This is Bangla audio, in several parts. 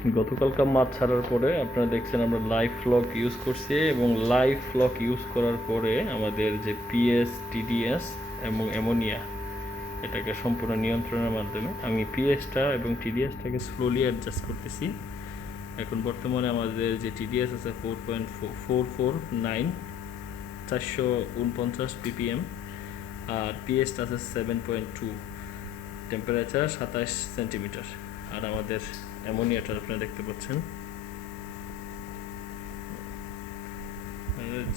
গতকালকার মাছ ছাড়ার পরে আপনারা দেখছেন আমরা লাইভ ফ্লক ইউজ করছি, এবং লাইভ ফ্লক ইউজ করার পরে আমাদের যে পিএস, টিডিএস এবং অ্যামোনিয়া, এটাকে সম্পূর্ণ নিয়ন্ত্রণের মাধ্যমে আমি পিএসটা এবং টিডিএসটাকে স্লোলি অ্যাডজাস্ট করতেছি। এখন বর্তমানে আমাদের যে টিডিএস আছে 4.449, 449 ppm, আর পিএসটা আছে 7.2, টেম্পারেচার 27 সেন্টিমিটার। আর আমাদের অ্যামোনিয়াটা আপনারা দেখতে পাচ্ছেন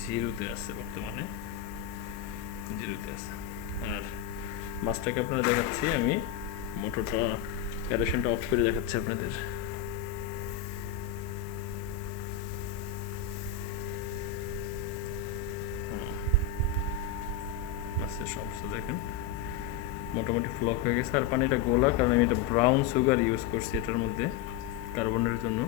জিরোতে আছে, বর্তমানে জিরোতে আছে। আর মাছটাকে আপনারা দেখাচ্ছি, আমি মোটরটা অ্যারেশনটা অফ করে দেখাচ্ছি আপনাদের। মাছের সমস্যা দেখেন, মোটামুটি ফ্লক হয়ে গেছে। আর পানিটা গোলা, কারণ আমি এটা ব্রাউন সুগার ইউজ করছি এটার মধ্যে কার্বনের জন্য।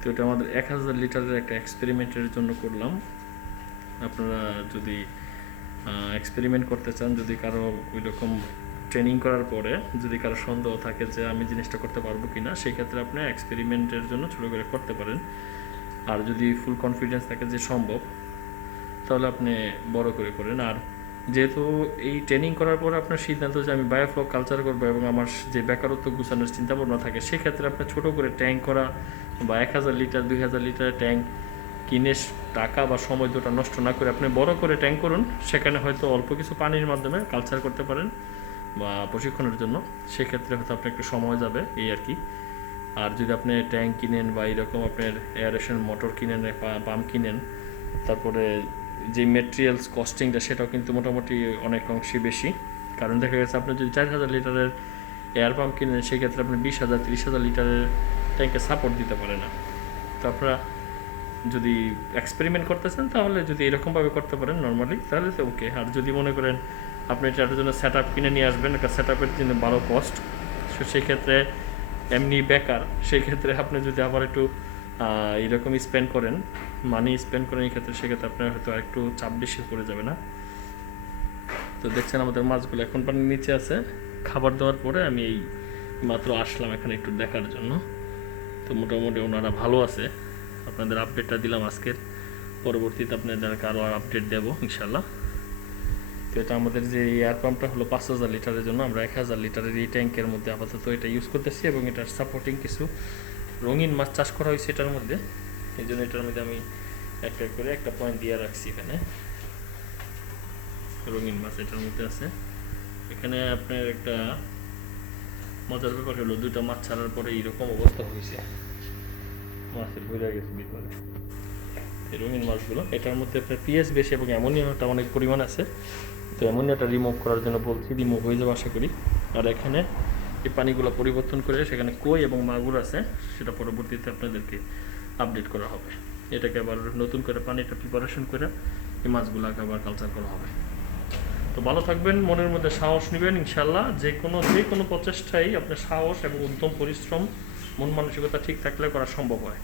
তো এটা আমাদের 1000 লিটারের একটা এক্সপেরিমেন্টের জন্য করলাম। আপনারা যদি এক্সপেরিমেন্ট করতে চান, যদি কারো ওই রকম ট্রেনিং করার পরে যদি কারো সন্দেহ থাকে যে আমি জিনিসটা করতে পারবো কি না, সেই ক্ষেত্রে আপনি এক্সপেরিমেন্টের জন্য ছোটো করে করতে পারেন। আর যদি ফুল কনফিডেন্স থাকে যে সম্ভব, তাহলে আপনি বড় করে করেন। আর যেহেতু এই ট্রেনিং করার পরে আপনার সিদ্ধান্ত যে আমি বায়োফ্লক কালচার করবো এবং আমার যে বেকারত্ব গুছানোর চিন্তাভাবনা থাকে, সেক্ষেত্রে আপনার ছোটো করে ট্যাঙ্ক করা বা 1000 লিটার 2000 লিটারের ট্যাঙ্ক কিনে টাকা বা সময় দুটো নষ্ট না করে আপনি বড় করে ট্যাঙ্ক করুন। সেখানে হয়তো অল্প কিছু পানির মাধ্যমে কালচার করতে পারেন বা প্রশিক্ষণের জন্য, সেক্ষেত্রে হয়তো আপনার একটু সময় যাবে, এই আর কি। আর যদি আপনি ট্যাঙ্ক কিনেন বা এরকম আপনার এয়ারেশন মোটর কিনেন, পাম্প কিনেন, তারপরে যে মেটেরিয়ালস কস্টিংটা সেটাও কিন্তু মোটামুটি অনেক অংশে বেশি। কারণ দেখা গেছে আপনি যদি 4000 লিটারের এয়ার পাম্প কিনেন, সেক্ষেত্রে আপনি 20,000 30,000 লিটারের ট্যাঙ্কে সাপোর্ট দিতে পারে না। তো আপনারা যদি এক্সপেরিমেন্ট করতেছেন, তাহলে যদি এরকমভাবে করতে পারেন নর্মালি, তাহলে তো ওকে। আর যদি মনে করেন আপনি এটার জন্য সেট আপ কিনে নিয়ে আসবেন, একটা সেট আপের জন্য ভালো কস্ট, সেই ক্ষেত্রে এমনি বেকার, সেই ক্ষেত্রে আপনি যদি আবার একটু এরকম স্পেন্ড করেন, মানি স্পেন্ড করেন, এই ক্ষেত্রে সেক্ষেত্রে আপনার হয়তো একটু চাপ বেশি পড়ে যাবে না। তো দেখছেন আমাদের মাছগুলো এখন পানির নিচে আছে। খাবার দেওয়ার পরে আমি এই মাত্র আসলাম এখানে একটু দেখার জন্য। তো মোটামুটি ওনারা ভালো আছে। আপনাদের আপডেটটা দিলাম আজকের, পরবর্তীতে আপনাদেরকে আরও আপডেট দেবো ইনশাল্লাহ। তো এটা আমাদের যে এয়ার পাম্পটা হলো 5000 লিটারের জন্য, আমরা 1000 লিটারের এই ট্যাঙ্কের মধ্যে আপাতত এটা ইউজ করতেছি, এবং এটার সাপোর্টিং কিছু রঙিন মাছ চাষ করা হয়েছে এটার মধ্যে। এই জন্য এটার মধ্যে আমি একটা করে একটা পয়েন্ট দিয়ে রাখছি। এখানে রঙিন মাছ এটার মধ্যে আছে। এখানে আপনার একটা মজার ব্যাপার হলো, দুইটা মাছ ছাড়ার পরে এইরকম অবস্থা হয়েছে, মাছের বোঝা গেছে ভিতরে এই রঙিন মাছগুলো। এটার মধ্যে আপনার পিএস বেশি এবং অ্যামোনিয়াটা অনেক পরিমাণ আছে। তো অ্যামোনিয়াটা রিমুভ করার জন্য বলছি, রিমুভ হয়ে যাবে আশা করি। আর এখানে এই পানিগুলো পরিবর্তন করে সেখানে কই এবং মাগুর আছে, সেটা পরবর্তীতে আপনাদেরকে আপডেট করা হবে। এটাকে আবার নতুন করে পানিটা প্রিপারেশন করে এই মাছগুলোকে আবার কালচার করা হবে। তো ভালো থাকবেন, মনের মধ্যে সাহস নেবেন ইনশাল্লাহ। যে কোনো প্রচেষ্টাই আপনার সাহস এবং উদ্যম, পরিশ্রম, মন মানসিকতা ঠিক থাকলে করা সম্ভব হয়।